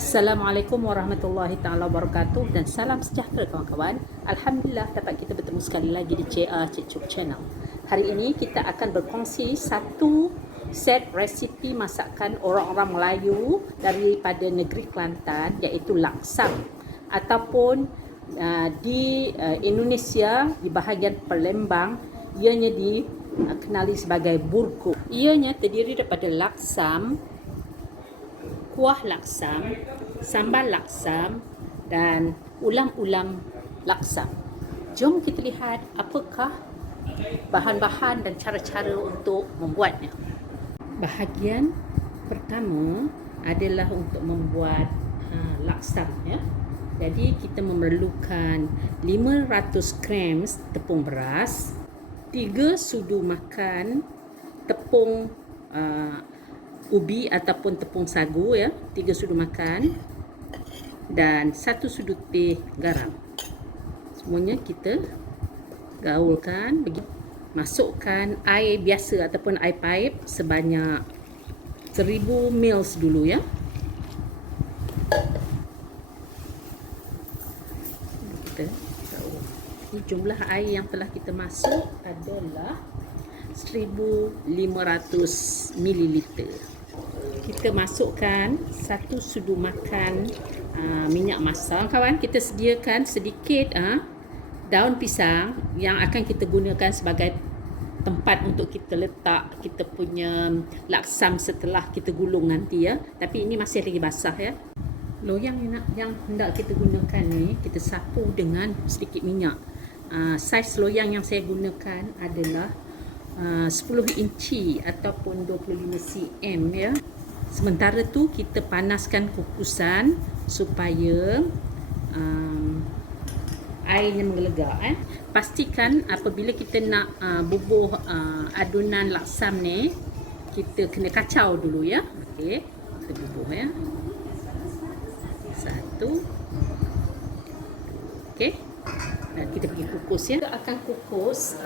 Assalamualaikum warahmatullahi taala wabarakatuh dan salam sejahtera kawan-kawan. Alhamdulillah dapat kita bertemu sekali lagi di CA Cik Cuk Channel. Hari ini kita akan berkongsi satu set resipi masakan orang-orang Melayu daripada negeri Kelantan, iaitu laksam, ataupun di Indonesia di bahagian Palembang ianya dikenali sebagai burko. Ianya terdiri daripada laksam, kuah laksam, sambal laksam dan ulam-ulam laksam. Jom kita lihat apakah bahan-bahan dan cara-cara untuk membuatnya. Bahagian pertama adalah untuk membuat laksam, ya. Jadi kita memerlukan 500 gram tepung beras, 3 sudu makan tepung ubi ataupun tepung sagu, ya, 3 sudu makan, dan 1 sudu teh garam. Semuanya kita gaulkan, masukkan air biasa ataupun air paip sebanyak 1000 ml dulu, ya. Kita tahu ini jumlah air yang telah kita masuk adalah 1500 ml. Kita masukkan 1 sudu makan minyak masak. Kawan, kita sediakan sedikit daun pisang yang akan kita gunakan sebagai tempat untuk kita letak kita punya laksam setelah kita gulung nanti, ya. Tapi ini masih lagi basah, ya. Loyang yang hendak kita gunakan ni kita sapu dengan sedikit minyak. Saiz loyang yang saya gunakan adalah 10 inci ataupun 25 cm, ya. Sementara tu kita panaskan kukusan supaya airnya menggelegak. Pastikan apabila kita nak bubuh adunan laksam ni, kita kena kacau dulu, ya. Okey, kita bubuh, ya. 1. Okey. Kita pergi kukus, ya. Kita akan kukus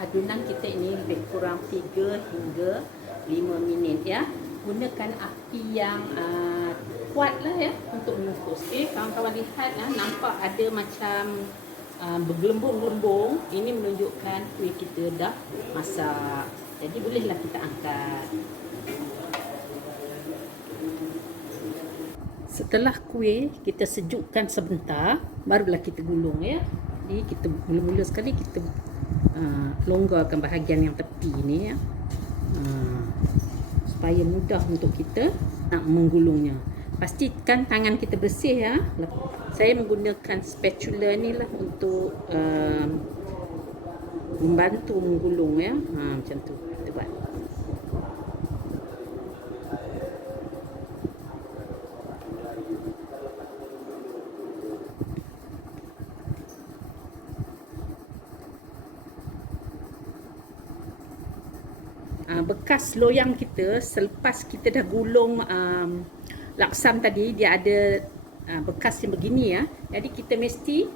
adunan kita ini lebih kurang 3 hingga 5 minit, ya. Gunakan api yang kuat lah, ya, untuk mengukus. Okey, kawan-kawan lihat, nampak ada macam bergelembung-gelembung. Ini menunjukkan kuih kita dah masak. Jadi bolehlah kita angkat. Setelah kuih kita sejukkan sebentar, barulah kita gulung, ya. Jadi kita mula-mula sekali kita longgarkan bahagian yang tepi ni, ya, supaya mudah untuk kita nak menggulungnya. Pastikan tangan kita bersih, ya. Saya menggunakan spatula ni lah untuk membantu menggulung, ya. Macam tu kita buat. Bekas loyang kita selepas kita dah gulung laksam tadi, dia ada bekas yang begini, ya. Jadi kita mesti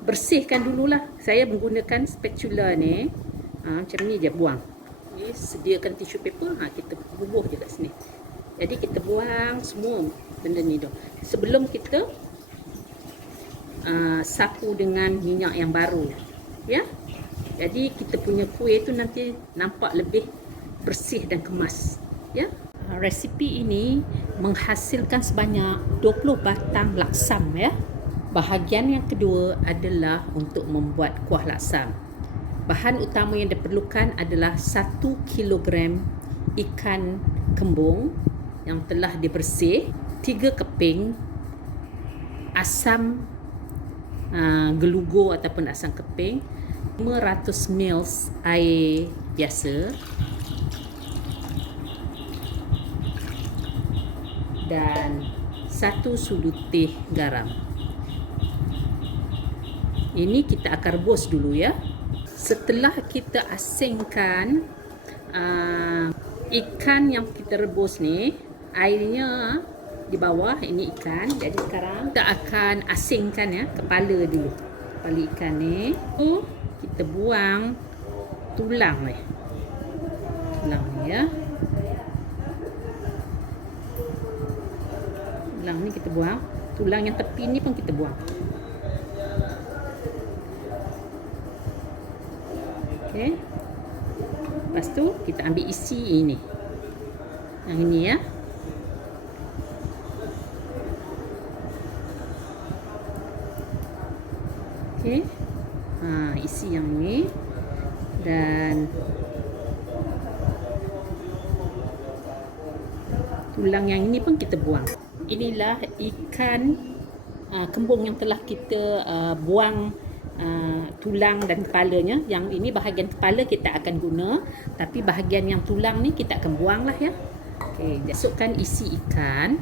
bersihkan dululah. Saya menggunakan spatula ni, macam ni je, buang. Okay, sediakan tisu paper, kita bubuh je kat sini. Jadi kita buang semua benda ni dah sebelum kita sapu dengan minyak yang baru, ya. Jadi kita punya kuih tu nanti nampak lebih bersih dan kemas, ya. Resipi ini menghasilkan sebanyak 20 batang laksam, ya. Bahagian yang kedua adalah untuk membuat kuah laksam. Bahan utama yang diperlukan adalah 1 kilogram ikan kembung yang telah dibersih, 3 keping asam gelugur ataupun asam keping, 500 ml air biasa, dan 1 sudu teh garam. Ini kita akan rebus dulu, ya. Setelah kita asingkan ikan yang kita rebus ni, airnya di bawah, ini ikan. Jadi sekarang kita akan asingkan, ya, kepala dulu. Kepala ikan ni kita buang tulang ni. Tulang ni, ya. Tulang ni kita buang. Tulang yang tepi ni pun kita buang. Okey. Lepas tu kita ambil isi ini. Yang ini ya. Okey. Isi yang ni. Dan tulang yang ini pun kita buang. Inilah ikan kembung yang telah kita buang tulang dan kepalanya. Yang ini bahagian kepala kita akan guna, tapi bahagian yang tulang ni kita akan buang lah ya. Okey, masukkan isi ikan.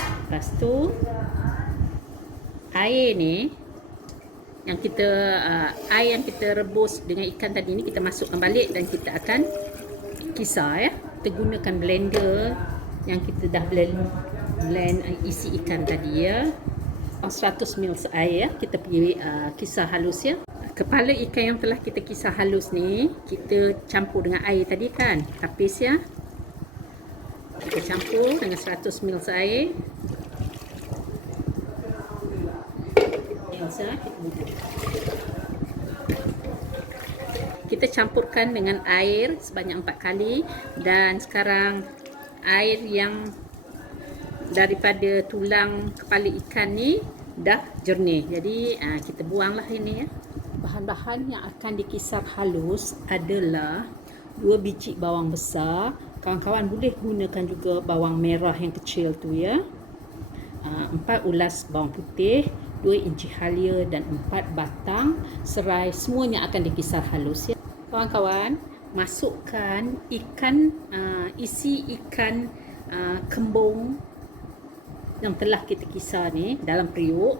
Lepas tu air ni yang kita air yang kita rebus dengan ikan tadi ni kita masukkan balik dan kita akan kisar ya. Kita gunakan blender yang kita dah blend isi ikan tadi ya. 100 ml air ya. Kita pergi kisar halus ya. Kepala ikan yang telah kita kisar halus ni kita campur dengan air tadi kan, tapis ya. Kita campur dengan 100 ml air. Kita campurkan dengan air sebanyak 4 kali. Dan sekarang air yang daripada tulang kepala ikan ni dah jernih. Jadi kita buanglah ini ya. Bahan-bahan yang akan dikisar halus adalah 2 biji bawang besar. Kawan-kawan boleh gunakan juga bawang merah yang kecil tu ya. 4 ulas bawang putih, 2 inci halia dan 4 batang serai. Semuanya akan dikisar halus ya. Kawan-kawan, masukkan isi ikan kembung yang telah kita kisar ni dalam periuk.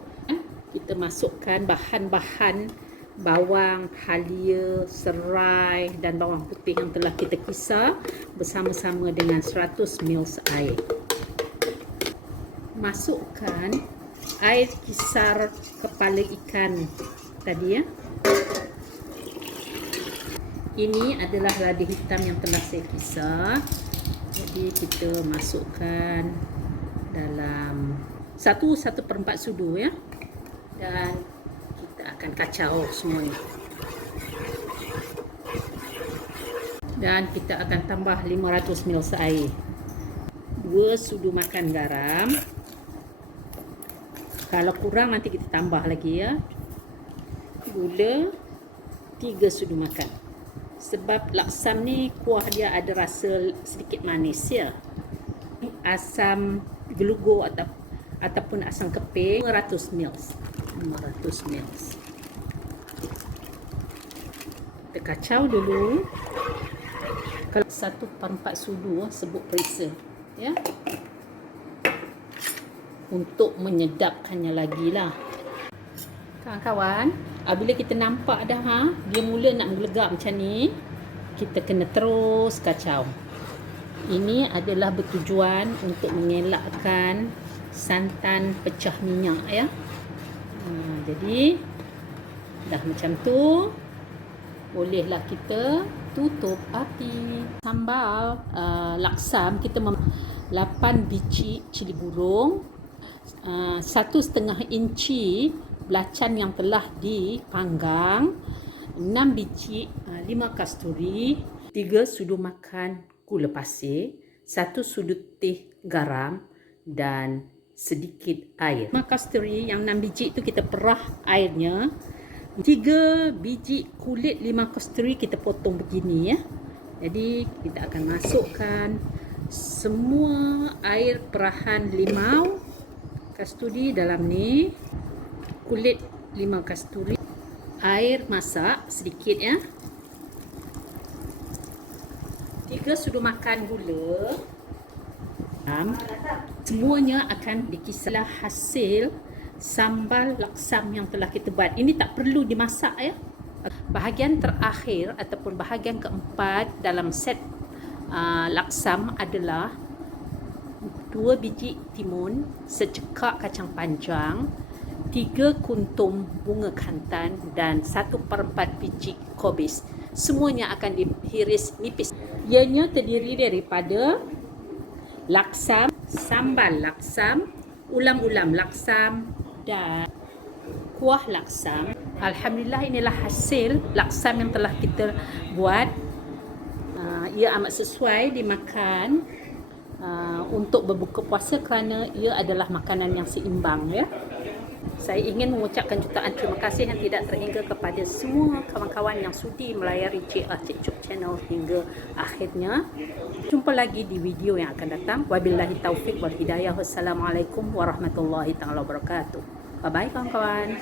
Kita masukkan bahan-bahan bawang, halia, serai dan bawang putih yang telah kita kisar bersama-sama dengan 100 ml air. Masukkan air kisar kepala ikan tadi ya. Ini adalah lada hitam yang telah saya kisar. Jadi kita masukkan dalam 1/4 sudu ya. Dan kita akan kacau semuanya. Dan kita akan tambah 500 ml air. 2 sudu makan garam. Kalau kurang nanti kita tambah lagi ya. Gula 3 sudu makan. Sebab laksam ni kuah dia ada rasa sedikit manis ya. Asam gelugo ataupun asam keping 500 ml. 500 ml. Kita kacau dulu. Kalau 1/4 sudu sebut perisa ya. Untuk menyedapkannya lagi lah. Kawan-kawan, bila kita nampak dah dia mula nak menggelegak macam ni, kita kena terus kacau. Ini adalah bertujuan untuk mengelakkan santan pecah minyak ya. Jadi dah macam tu, bolehlah kita tutup api. Sambal laksam kita 8 biji cili burung, 1,5 inci belacan yang telah dipanggang, 6 biji 5 kasturi, 3 sudu makan gula pasir, 1 sudu teh garam dan sedikit air. 5 kasturi yang 6 biji itu kita perah airnya. 3 biji kulit 5 kasturi kita potong begini ya. Jadi kita akan masukkan semua air perahan limau kasturi dalam ni. Kulit 5 kasturi, air masak sedikit ya, 3 sudu makan gula. Semuanya akan dikisar hasil sambal laksam yang telah kita buat. Ini tak perlu dimasak ya. Bahagian terakhir ataupun bahagian keempat dalam set laksam adalah 2 biji timun, secekak kacang panjang, 3 kuntum bunga kantan dan 1/4 biji kobis. Semuanya akan dihiris nipis. Ianya terdiri daripada laksam, sambal laksam, ulam-ulam laksam dan kuah laksam. Alhamdulillah, inilah hasil laksam yang telah kita buat. Ia amat sesuai dimakan untuk berbuka puasa kerana ia adalah makanan yang seimbang, ya. Saya ingin mengucapkan jutaan terima kasih yang tidak terhingga kepada semua kawan-kawan yang sudi melayari Cik Cuk channel hingga akhirnya. Jumpa lagi di video yang akan datang. Wabillahi taufiq wal hidayah. Wassalamualaikum warahmatullahi taala wabarakatuh. Bye bye kawan-kawan.